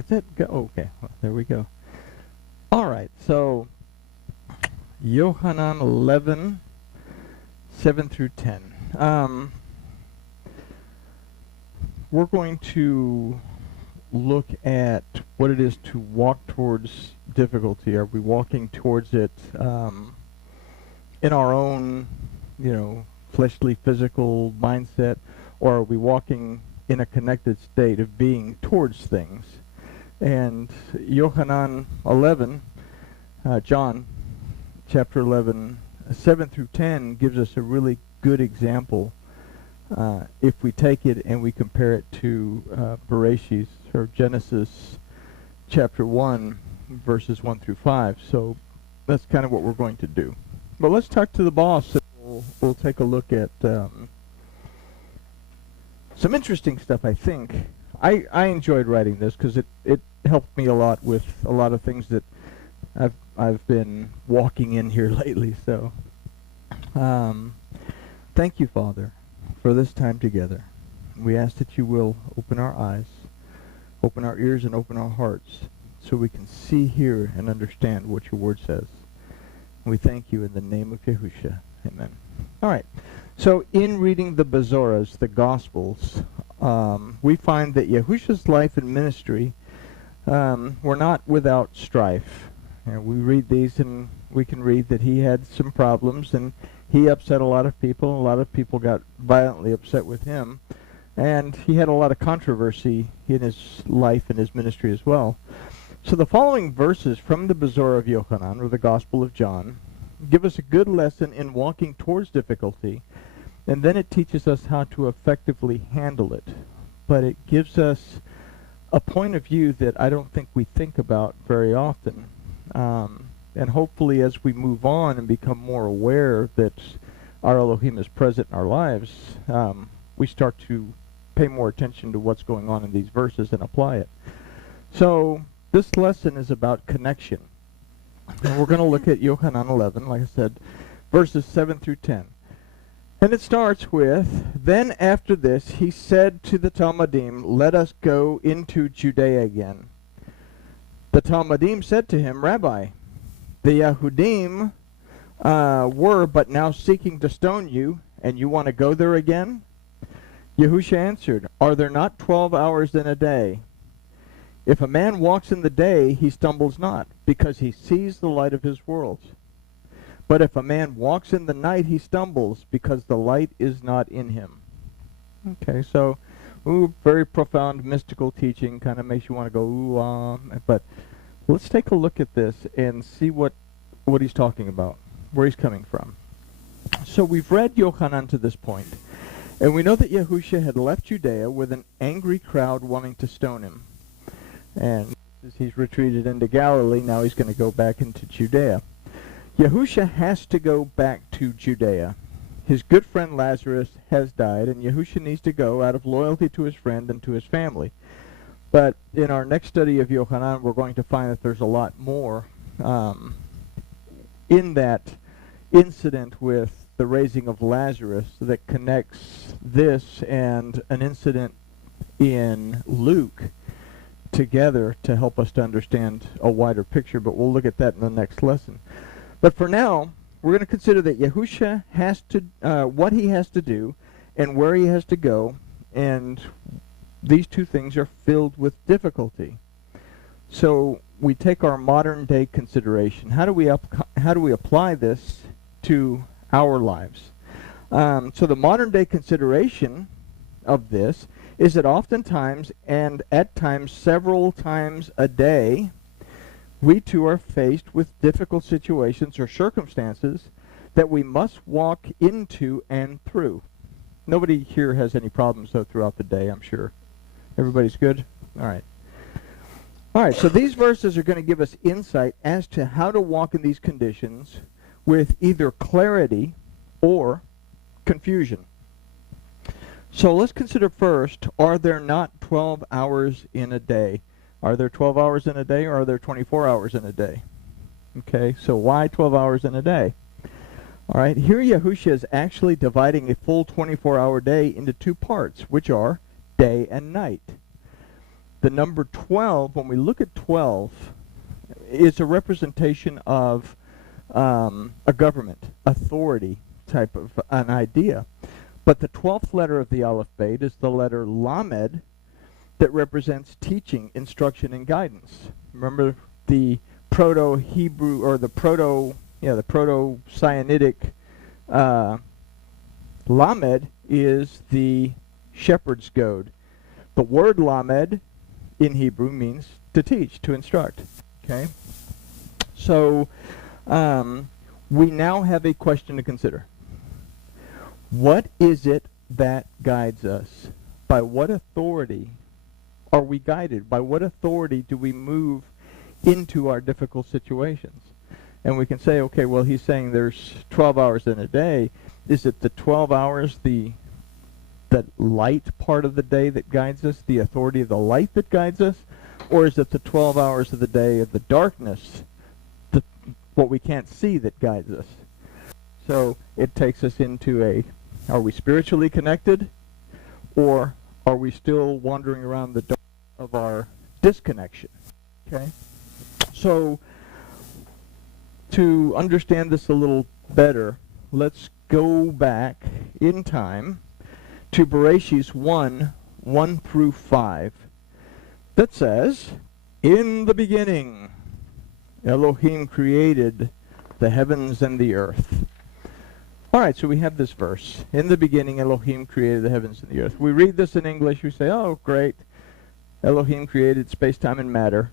Is that go? Okay, well, there we go. All right, so Yochanan 11, 7 through 10. We're going to look at what it is to walk towards difficulty. Are we walking towards it in our own, fleshly, physical mindset, or are we walking in a connected state of being towards things? And Yochanan 11, John chapter 11, 7 through 10 gives us a really good example if we take it and we compare it to Bereshit, or Genesis chapter 1, verses 1 through 5. So that's kind of what we're going to do. But let's talk to the boss, and we'll take a look at some interesting stuff, I think. I enjoyed writing this because it helped me a lot with a lot of things that I've been walking in here lately. So thank you, Father, for this time together. We ask that you will open our eyes, open our ears, and open our hearts so we can see, hear, and understand what your word says. We thank you in the name of Yahusha. Amen. All right. So in reading the Bezoras, the Gospels, we find that Yahusha's life and ministry were not without strife. We read these and we can read that he had some problems, and he upset a lot of people. A lot of people got violently upset with him. And he had a lot of controversy in his life and his ministry as well. So the following verses from the Bezorah of Yochanan, or the Gospel of John, give us a good lesson in walking towards difficulty, and then it teaches us how to effectively handle it. But it gives us a point of view that I don't think we think about very often. And hopefully as we move on and become more aware that our Elohim is present in our lives, we start to pay more attention to what's going on in these verses and apply it. So this lesson is about connection. And we're going to look at Yochanan 11, like I said, verses 7 through 10. And it starts with, "Then after this he said to the Talmudim, 'Let us go into Judea again.' The Talmudim said to him, 'Rabbi, the Yahudim were but now seeking to stone you, and you want to go there again?' Yahusha answered, 'Are there not 12 hours in a day? If a man walks in the day, he stumbles not, because he sees the light of his world. But if a man walks in the night, he stumbles, because the light is not in him.'" Okay, so very profound mystical teaching, kind of makes you want to go, ooh, but let's take a look at this and see what he's talking about, where he's coming from. So we've read Yochanan to this point, and we know that Yahusha had left Judea with an angry crowd wanting to stone him. And as he's retreated into Galilee, now he's going to go back into Judea. Yahusha has to go back to Judea. His good friend Lazarus has died, and Yahusha needs to go out of loyalty to his friend and to his family. But in our next study of Yochanan, we're going to find that there's a lot more in that incident with the raising of Lazarus that connects this and an incident in Luke together to help us to understand a wider picture, but we'll look at that in the next lesson. But for now, we're going to consider that Yahusha has to, what he has to do and where he has to go, and these two things are filled with difficulty. So we take our modern day consideration. How do we apply this to our lives? So the modern day consideration of this is that oftentimes, and at times several times a day, we too are faced with difficult situations or circumstances that we must walk into and through. Nobody here has any problems, though, throughout the day, I'm sure. Everybody's good? All right. All right, so these verses are going to give us insight as to how to walk in these conditions with either clarity or confusion. So let's consider first, are there not 12 hours in a day? Are there 12 hours in a day, or are there 24 hours in a day? Okay, so why 12 hours in a day? All right, here Yahusha is actually dividing a full 24-hour day into two parts, which are day and night. The number 12, when we look at 12, is a representation of a government, authority type of an idea. But the 12th letter of the alphabet is the letter Lamed that represents teaching, instruction, and guidance. Remember the Proto-Hebrew, or the Proto-Sinaitic Lamed is the shepherd's goad. The word Lamed in Hebrew means to teach, to instruct. Okay? So, we now have a question to consider. What is it that guides us? By what authority are we guided? By what authority do we move into our difficult situations? And we can say, okay, well, he's saying there's 12 hours in a day. Is it the 12 hours, the light part of the day that guides us, the authority of the light that guides us? Or is it the 12 hours of the day of the darkness, what we can't see, that guides us? So it takes us into are we spiritually connected, or are we still wandering around the dark of our disconnection? Okay? So to understand this a little better, let's go back in time to Bereshit 1 through 5. That says, "In the beginning, Elohim created the heavens and the earth." All right, so we have this verse. In the beginning, Elohim created the heavens and the earth. We read this in English, we say, oh, great. Elohim created space-time and matter.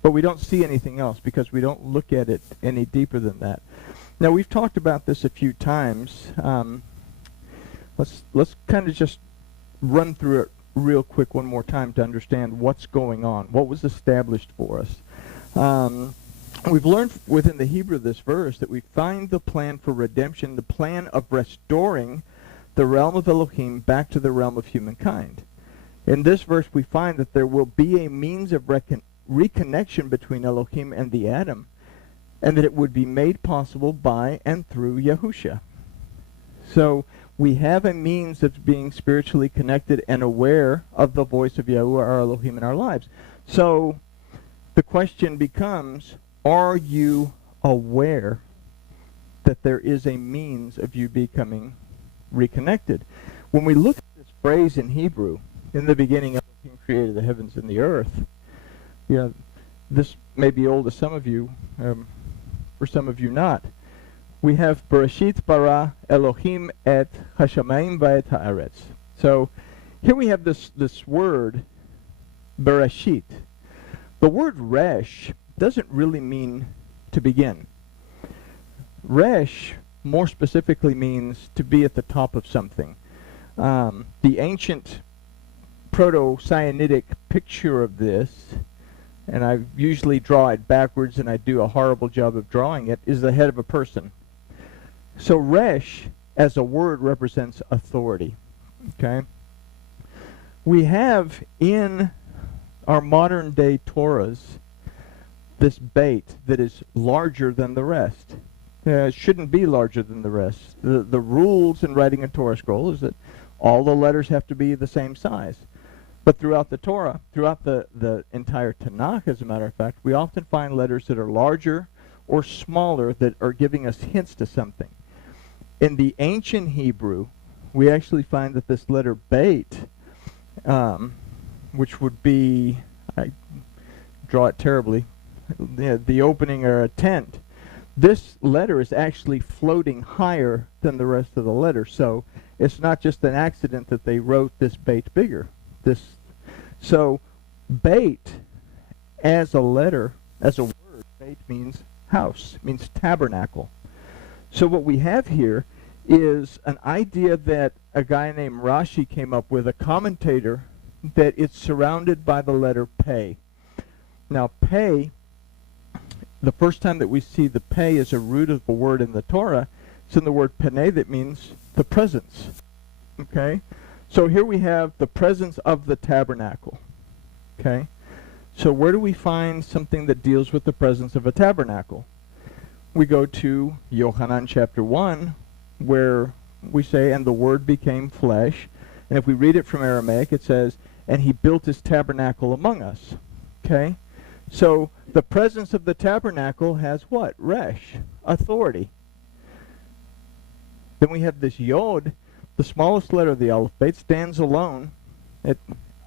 But we don't see anything else because we don't look at it any deeper than that. Now, we've talked about this a few times. Let's kind of just run through it real quick one more time to understand what's going on, what was established for us. We've learned within the Hebrew of this verse that we find the plan for redemption, the plan of restoring the realm of Elohim back to the realm of humankind. In this verse, we find that there will be a means of reconnection between Elohim and the Adam, and that it would be made possible by and through Yahusha. So we have a means of being spiritually connected and aware of the voice of Yahuwah, our Elohim, in our lives. So the question becomes, are you aware that there is a means of you becoming reconnected? When we look at this phrase in Hebrew, in the beginning Elohim created the heavens and the earth, this may be old to some of you, for some of you not. We have Bereshit bara Elohim et hashamayim va'et haaretz. So here we have this word, Bereshit. The word resh doesn't really mean to begin. Resh more specifically means to be at the top of something. The ancient Proto-Sinaitic picture of this, and I usually draw it backwards and I do a horrible job of drawing it, is the head of a person. So resh as a word represents authority. Okay? We have in our modern day Torahs this bait that is larger than the rest. It shouldn't be larger than the rest. The rules in writing a Torah scroll is that all the letters have to be the same size. But throughout the Torah, throughout the entire Tanakh, as a matter of fact, we often find letters that are larger or smaller that are giving us hints to something. In the ancient Hebrew, we actually find that this letter bait, which would be, I draw it terribly, the opening or a tent, this letter is actually floating higher than the rest of the letters. So it's not just an accident that they wrote this bait bigger. So bait as a letter, as a word, bait means house, means tabernacle. So what we have here is an idea that a guy named Rashi came up with, a commentator, that it's surrounded by the letter Pei. Now Pei, the first time that we see the Pei as a root of the word in the Torah, it's in the word Peneh, that means the presence. Okay? So here we have the presence of the tabernacle. Okay? So where do we find something that deals with the presence of a tabernacle? We go to Yochanan chapter 1, where we say, and the Word became flesh. And if we read it from Aramaic, it says, and he built his tabernacle among us. Okay? So the presence of the tabernacle has what? Resh, authority. Then we have this Yod, the smallest letter of the alphabet, stands alone.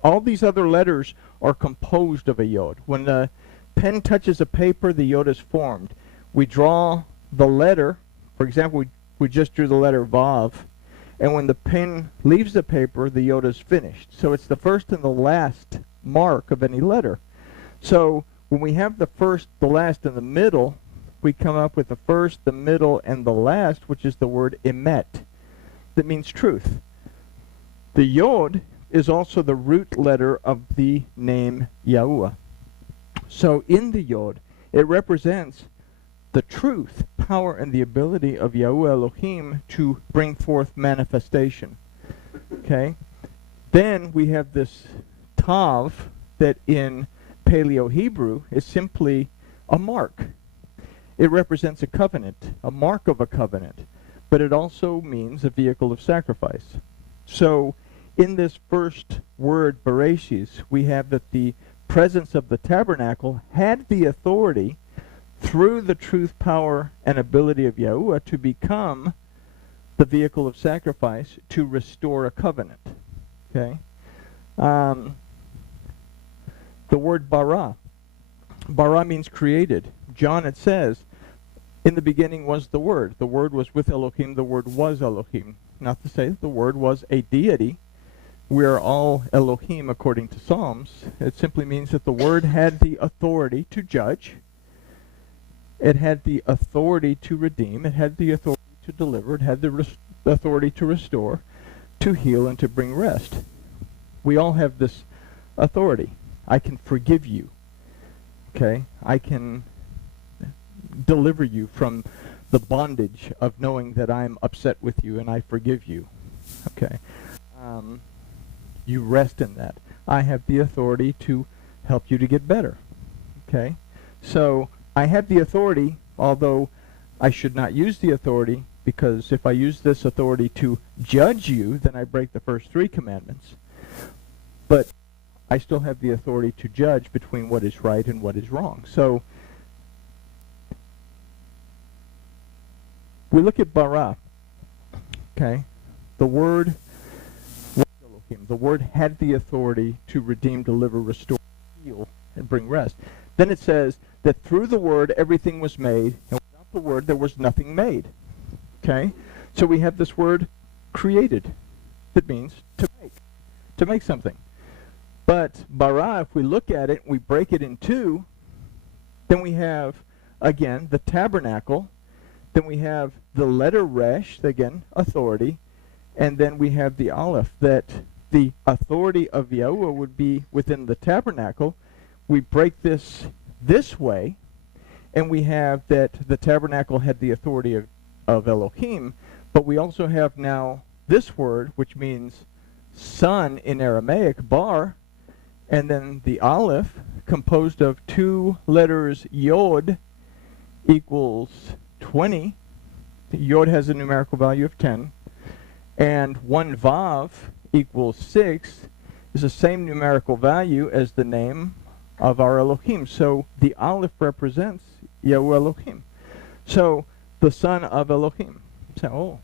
All these other letters are composed of a Yod. When the pen touches a paper, the Yod is formed. We draw the letter. For example, we just drew the letter Vav. And when the pen leaves the paper, the Yod is finished. So it's the first and the last mark of any letter. So when we have the first, the last, and the middle, we come up with the first, the middle, and the last, which is the word emet. That means truth. The Yod is also the root letter of the name Yahuwah. So in the Yod, it represents the truth, power, and the ability of Yahuwah Elohim to bring forth manifestation. Okay? Then we have this Tav that in Paleo-Hebrew is simply a mark. It represents a covenant, a mark of a covenant, but it also means a vehicle of sacrifice. So in this first word, Bereshis, we have that the presence of the tabernacle had the authority through the truth, power, and ability of Yahuwah to become the vehicle of sacrifice to restore a covenant. Okay? The word bara. Bara means created. John, it says, in the beginning was the Word. The Word was with Elohim. The Word was Elohim. Not to say that the Word was a deity. We are all Elohim according to Psalms. It simply means that the Word had the authority to judge. It had the authority to redeem. It had the authority to deliver. It had the authority to restore, to heal, and to bring rest. We all have this authority. I can forgive you. Okay? I can deliver you from the bondage of knowing that I'm upset with you and I forgive you. Okay? You rest in that. I have the authority to help you to get better. Okay? So I have the authority, although I should not use the authority, because if I use this authority to judge you, then I break the first 3 commandments. But I still have the authority to judge between what is right and what is wrong. So we look at bara. Okay? The word was Elohim. The word had the authority to redeem, deliver, restore, heal, and bring rest. Then it says that through the word everything was made, and without the word there was nothing made. Okay? So we have this word created. That means to make something. But bara, if we look at it, we break it in 2, then we have, again, the tabernacle, then we have the letter resh, again, authority, and then we have the aleph, that the authority of Yahuwah would be within the tabernacle. We break this way, and we have that the tabernacle had the authority of Elohim, but we also have now this word, which means son in Aramaic, bar, and then the aleph, composed of 2 letters yod, equals 20. Yod has a numerical value of 10. And 1 vav equals 6 is the same numerical value as the name of our Elohim. So the aleph represents Yahuwah Elohim. So the son of Elohim. So,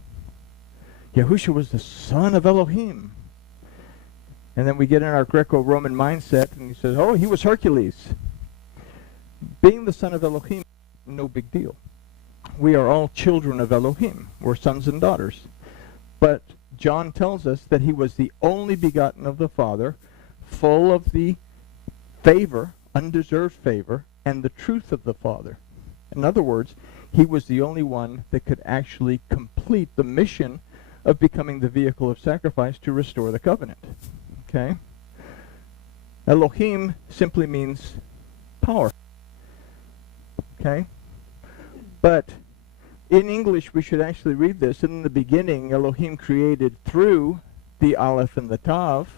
Yahusha was the son of Elohim. And then we get in our Greco-Roman mindset, and he says, oh, he was Hercules. Being the son of Elohim, no big deal. We are all children of Elohim. We're sons and daughters. But John tells us that he was the only begotten of the Father, full of the favor, undeserved favor, and the truth of the Father. In other words, he was the only one that could actually complete the mission of becoming the vehicle of sacrifice to restore the covenant. Okay? Elohim simply means power. Okay? But in English, we should actually read this. In the beginning, Elohim created through the aleph and the tav.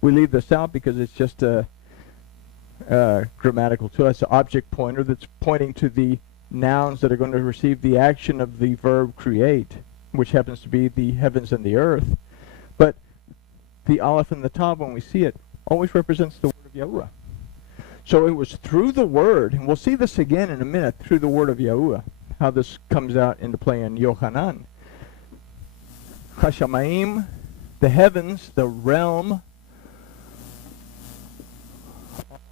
We leave this out because it's just a grammatical to us, an object pointer that's pointing to the nouns that are going to receive the action of the verb create, which happens to be the heavens and the earth. But the aleph and the tav, when we see it, always represents the word of Yahuwah. So it was through the word, and we'll see this again in a minute, through the word of Yahuwah, how this comes out into play in Yochanan. Hashamayim, the heavens, the realm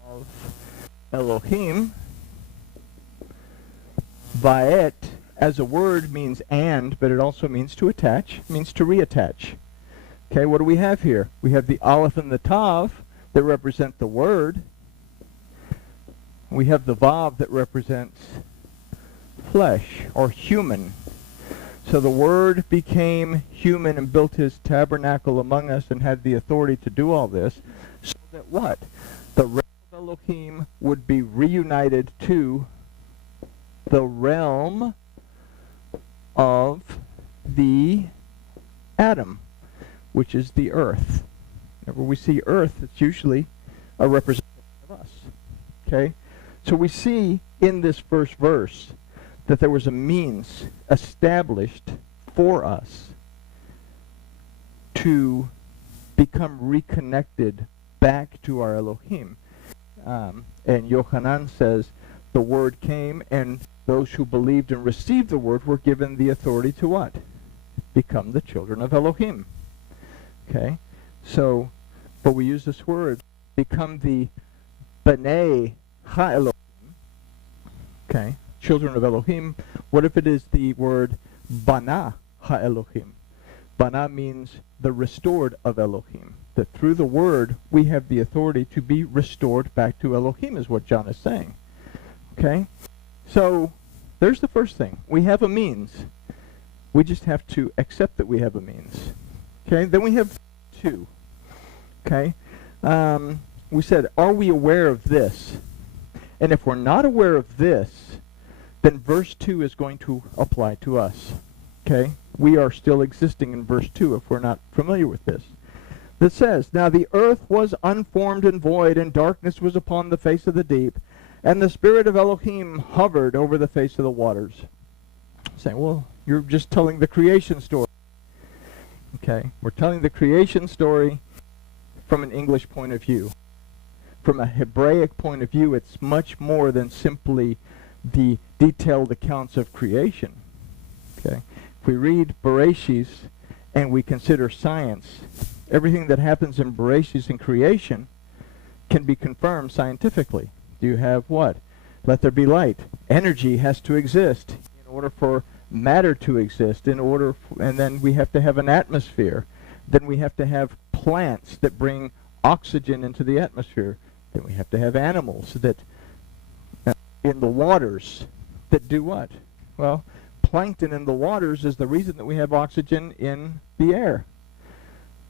of Elohim. Va'et, as a word, means and, but it also means to attach, means to reattach. Okay, what do we have here? We have the Aleph and the Tav that represent the word. We have the Vav that represents flesh, or human. So the Word became human and built his tabernacle among us and had the authority to do all this, so that what? The realm of Elohim would be reunited to the realm of the Adam, which is the earth. Whenever we see earth, it's usually a representation of us. Okay? So we see in this first verse that there was a means established for us to become reconnected back to our Elohim. And Yochanan says, the word came, and those who believed and received the word were given the authority to what? Become the children of Elohim. Okay? So, but we use this word, become the B'nai HaElohim. Okay? Children of Elohim. What if it is the word Bana HaElohim? Bana means the restored of Elohim. That through the word, we have the authority to be restored back to Elohim, is what John is saying. Okay? So, there's the first thing. We have a means. We just have to accept that we have a means. Okay? Then we have two. Okay? We said, are we aware of this? And if we're not aware of this, then verse 2 is going to apply to us. Okay? We are still existing in verse 2 if we're not familiar with this. That says, now the earth was unformed and void, and darkness was upon the face of the deep, and the Spirit of Elohim hovered over the face of the waters. Saying, well, you're just telling the creation story. Okay? We're telling the creation story from an English point of view. From a Hebraic point of view, it's much more than simply the detailed accounts of creation. Okay? If we read Bereshis and we consider science, everything that happens in Bereshis and creation can be confirmed scientifically. You have what? Let there be light. Energy has to exist in order for matter to exist, and then we have to have an atmosphere. Then we have to have plants that bring oxygen into the atmosphere. Then we have to have animals that in the waters that do what? Well, plankton in the waters is the reason that we have oxygen in the air.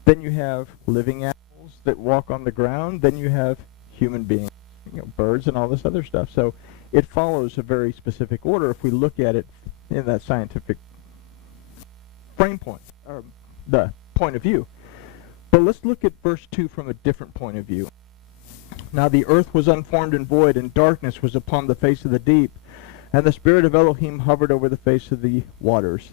Then you have living animals that walk on the ground. Then you have human beings, birds and all this other stuff. So it follows a very specific order if we look at it in that scientific frame point, or the point of view. But let's look at verse 2 from a different point of view. Now the earth was unformed and void, and darkness was upon the face of the deep, and the Spirit of Elohim hovered over the face of the waters.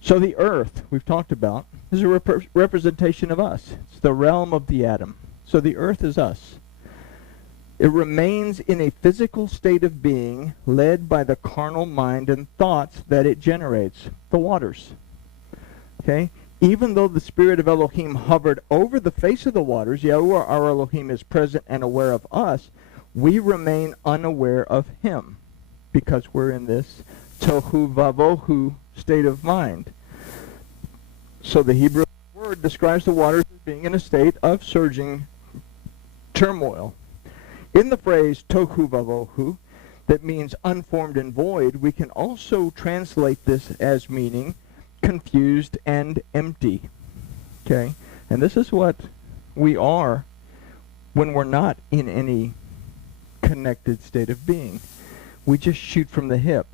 So the earth, we've talked about, is a representation of us. It's the realm of the Adam. So the earth is us. It remains in a physical state of being, led by the carnal mind and thoughts that it generates, the waters. Okay? Even though the Spirit of Elohim hovered over the face of the waters, Yahuwah our Elohim is present and aware of us, we remain unaware of him because we're in this tohu vavohu state of mind. So the Hebrew word describes the waters as being in a state of surging turmoil. In the phrase tohu vavohu, that means unformed and void, we can also translate this as meaning confused and empty. Okay? And this is what we are when we're not in any connected state of being. We just shoot from the hip.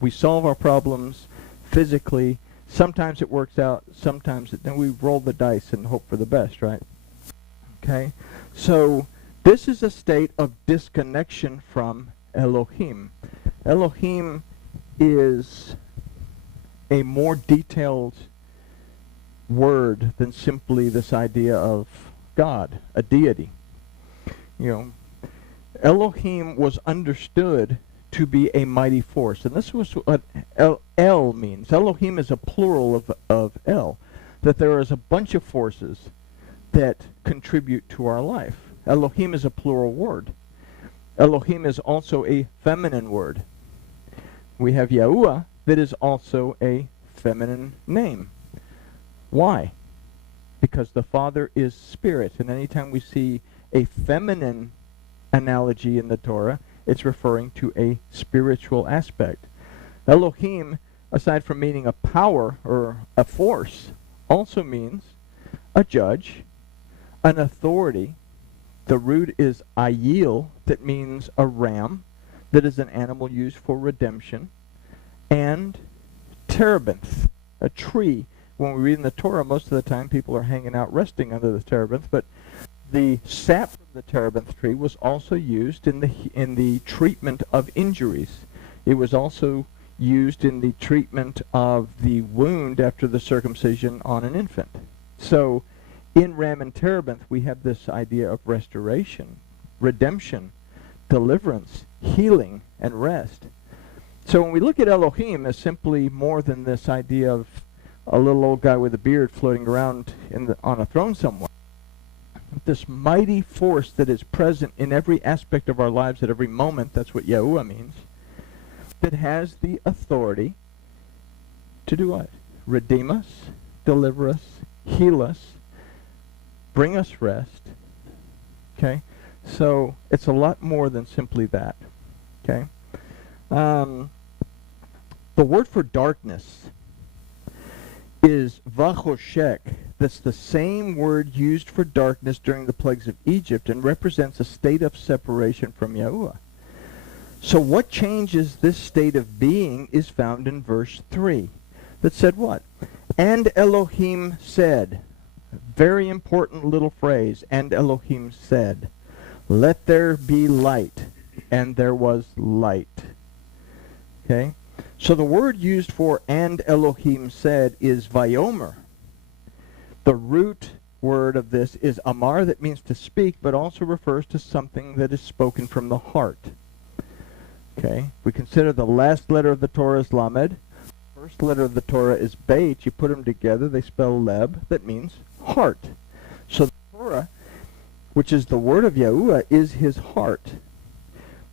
We solve our problems physically. Sometimes it works out, sometimes then we roll the dice and hope for the best, right? Okay? So this is a state of disconnection from Elohim. Elohim is a more detailed word than simply this idea of God, a deity. Elohim was understood to be a mighty force. And this was what El means. Elohim is a plural of El, that there is a bunch of forces that contribute to our life. Elohim is a plural word. Elohim is also a feminine word. We have Yahuwah that is also a feminine name. Why? Because the Father is spirit, and anytime we see a feminine analogy in the Torah, it's referring to a spiritual aspect. Elohim, aside from meaning a power or a force, also means a judge, an authority. The root is ayil, that means a ram, that is an animal used for redemption, and terebinth, a tree. When we read in the Torah, most of the time people are hanging out resting under the terebinth, but the sap from the terebinth tree was also used in the treatment of injuries. It was also used in the treatment of the wound after the circumcision on an infant. So in ram and terebinth, we have this idea of restoration, redemption, deliverance, healing, and rest. So when we look at Elohim as simply more than this idea of a little old guy with a beard floating around on a throne somewhere, this mighty force that is present in every aspect of our lives at every moment, that's what Yahuwah means, that has the authority to do what? Redeem us, deliver us, heal us, bring us rest. Okay? So it's a lot more than simply that. Okay? The word for darkness is vachoshek. That's the same word used for darkness during the plagues of Egypt and represents a state of separation from Yahuwah. So what changes this state of being is found in verse 3. That said what? And Elohim said, very important little phrase, and Elohim said, let there be light, and there was light. Okay? So the word used for and Elohim said is vayomer. The root word of this is amar, that means to speak, but also refers to something that is spoken from the heart. Okay? We consider the last letter of the Torah is lamed. First letter of the Torah is beit. You put them together, they spell leb. That means heart. So the Torah, which is the word of Yahuwah, is his heart.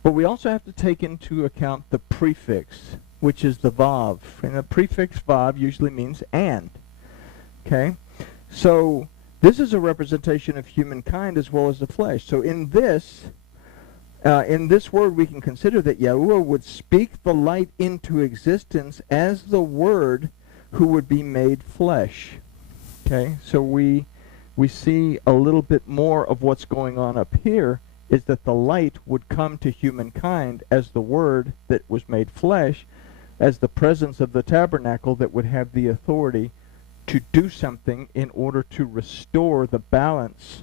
But we also have to take into account the prefix, which is the vav. And the prefix vav usually means and. Okay? So this is a representation of humankind as well as the flesh. So in this word we can consider that Yahuwah would speak the light into existence as the Word who would be made flesh. Okay? So we see a little bit more of what's going on up here, is that the light would come to humankind as the Word that was made flesh, as the presence of the tabernacle that would have the authority to do something in order to restore the balance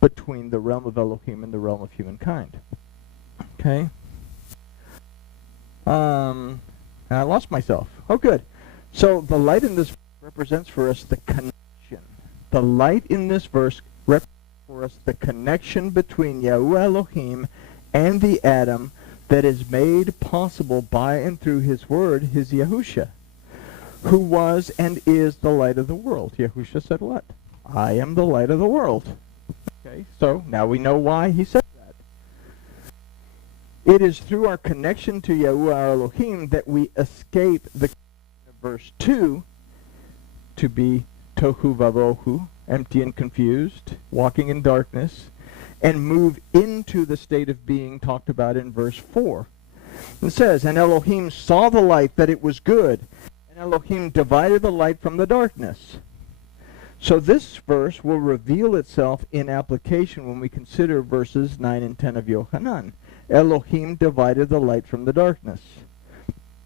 between the realm of Elohim and the realm of humankind. Okay? I lost myself. Oh, good. So the light in this represents for us the connection. The light in this verse represents for us the connection between Yahuwah Elohim and the Adam that is made possible by and through his word, his Yahusha, who was and is the light of the world. Yahusha said what? I am the light of the world. Okay, so now we know why he said that. It is through our connection to Yahuwah Elohim that we escape the verse 2 to be tohu vavohu, empty and confused, walking in darkness, and move into the state of being talked about in verse 4. It says, and Elohim saw the light that it was good, and Elohim divided the light from the darkness. So this verse will reveal itself in application when we consider verses 9 and 10 of Yochanan. Elohim divided the light from the darkness.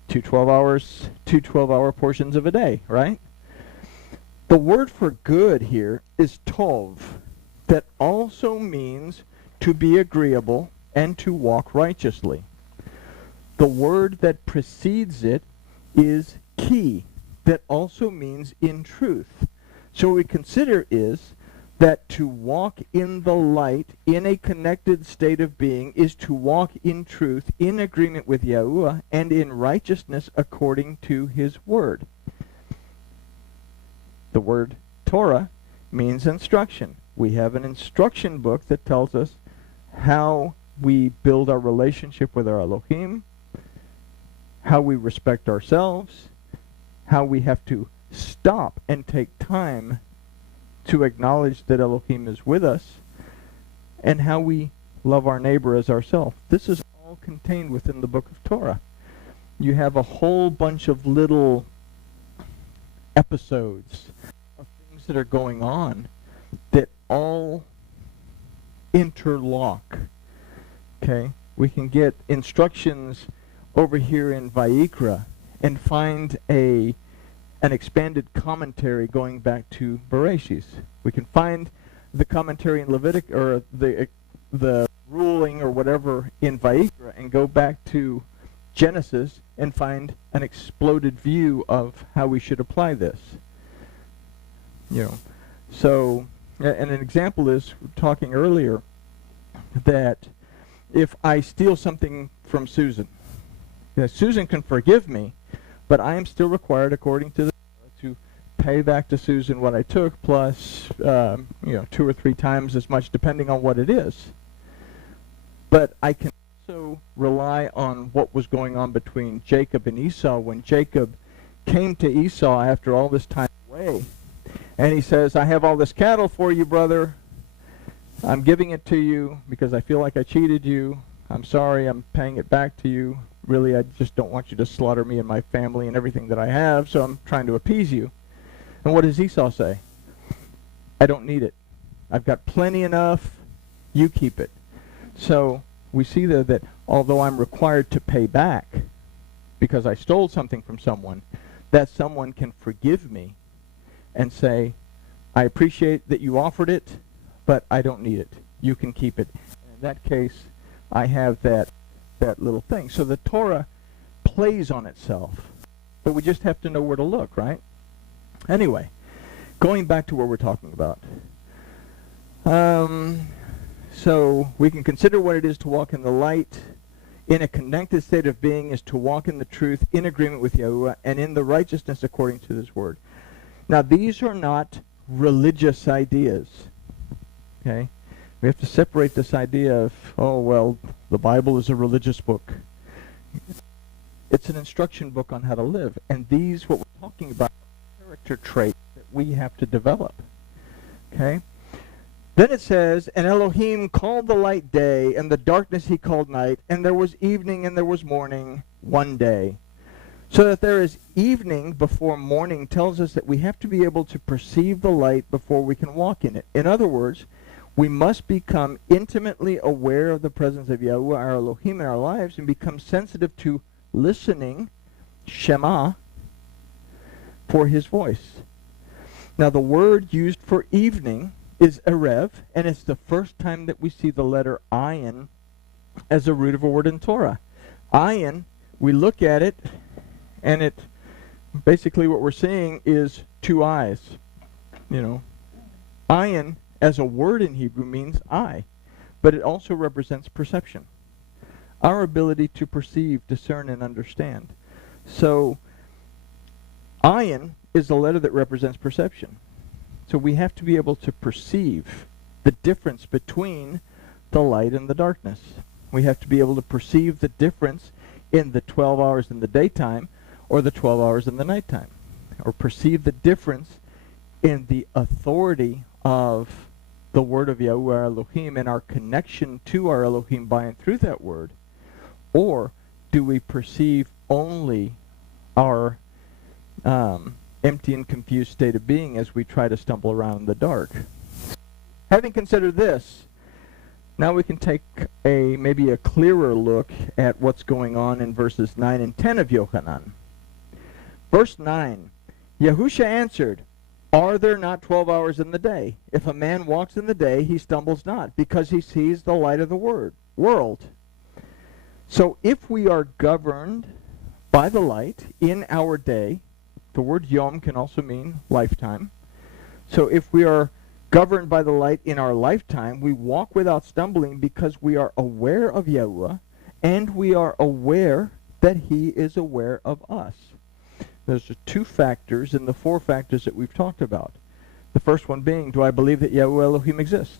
2 12-hour portions of a day, right? The word for good here is tov, that also means to be agreeable and to walk righteously. The word that precedes it is ki, that also means in truth. So what we consider is that to walk in the light, in a connected state of being, is to walk in truth, in agreement with Yahuwah, and in righteousness according to his word. The word Torah means instruction. We have an instruction book that tells us how we build our relationship with our Elohim, how we respect ourselves, how we have to stop and take time to acknowledge that Elohim is with us, and how we love our neighbor as ourselves. This is all contained within the book of Torah. You have a whole bunch of little episodes of things that are going on that all interlock. Okay? We can get instructions over here in Vayikra and find an expanded commentary going back to Bereshis. We can find the commentary in Levitic, or the ruling or whatever in Vayikra, and go back to Genesis and find an exploded view of how we should apply this. So, and an example is, talking earlier, that if I steal something from Susan, Susan can forgive me, but I am still required, according to the to pay back to Susan what I took, plus 2 or 3 times as much, depending on what it is. But I can also rely on what was going on between Jacob and Esau when Jacob came to Esau after all this time away, and he says, I have all this cattle for you, brother. I'm giving it to you because I feel like I cheated you. I'm sorry, I'm paying it back to you. Really, I just don't want you to slaughter me and my family and everything that I have, so I'm trying to appease you. And what does Esau say? I don't need it. I've got plenty enough. You keep it. So we see there that although I'm required to pay back because I stole something from someone, that someone can forgive me and say, I appreciate that you offered it, but I don't need it. You can keep it. In that case, I have that little thing. So the Torah plays on itself, but we just have to know where to look, right? Anyway, going back to what we're talking about. So we can consider what it is to walk in the light, in a connected state of being, is to walk in the truth, in agreement with Yahuwah, and in the righteousness according to his word. Now, these are not religious ideas. Okay? We have to separate this idea of, oh, well, the Bible is a religious book. It's an instruction book on how to live. And these, what we're talking about, are character traits that we have to develop. Okay? Then it says, and Elohim called the light day, and the darkness he called night, and there was evening and there was morning one day. So that there is evening before morning tells us that we have to be able to perceive the light before we can walk in it. In other words, we must become intimately aware of the presence of Yahuwah, our Elohim, in our lives, and become sensitive to listening, Shema, for his voice. Now, the word used for evening is erev, and it's the first time that we see the letter ayin as a root of a word in Torah. Ayin, we look at it, and it basically what we're seeing is 2 eyes. Ayin as a word in Hebrew means eye, but it also represents perception. Our ability to perceive, discern, and understand. So, ayin is the letter that represents perception. So we have to be able to perceive the difference between the light and the darkness. We have to be able to perceive the difference in the 12 hours in the daytime or the 12 hours in the nighttime. Or perceive the difference in the authority of the word of Yahuwah our Elohim and our connection to our Elohim by and through that word. Or do we perceive only our empty and confused state of being as we try to stumble around in the dark? Having considered this, now we can take maybe a clearer look at what's going on in verses 9 and 10 of Yochanan. Verse 9, Yahusha answered, are there not 12 hours in the day? If a man walks in the day, he stumbles not, because he sees the light of the world. So if we are governed by the light in our day, the word yom can also mean lifetime. So if we are governed by the light in our lifetime, we walk without stumbling because we are aware of Yahuwah, and we are aware that he is aware of us. Those are two factors in the four factors that we've talked about. The first one being, do I believe that Yahweh Elohim exists?